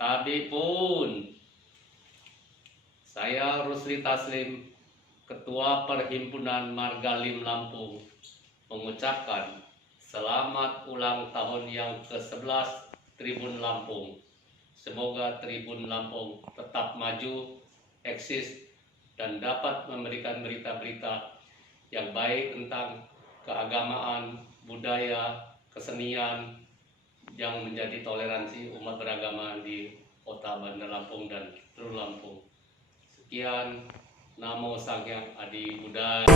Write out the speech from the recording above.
Tadi pun saya Rusli Taslim, Ketua Perhimpunan Marga Lim Lampung, mengucapkan selamat ulang tahun yang ke-11 Tribun Lampung. Semoga Tribun Lampung tetap maju, eksis, dan dapat memberikan berita-berita yang baik tentang keagamaan, budaya, kesenian yang menjadi toleransi umat beragama di Kota Bandar Lampung dan seluruh Lampung. Sekian, Namo Sang Hyang Adi Buddhaya.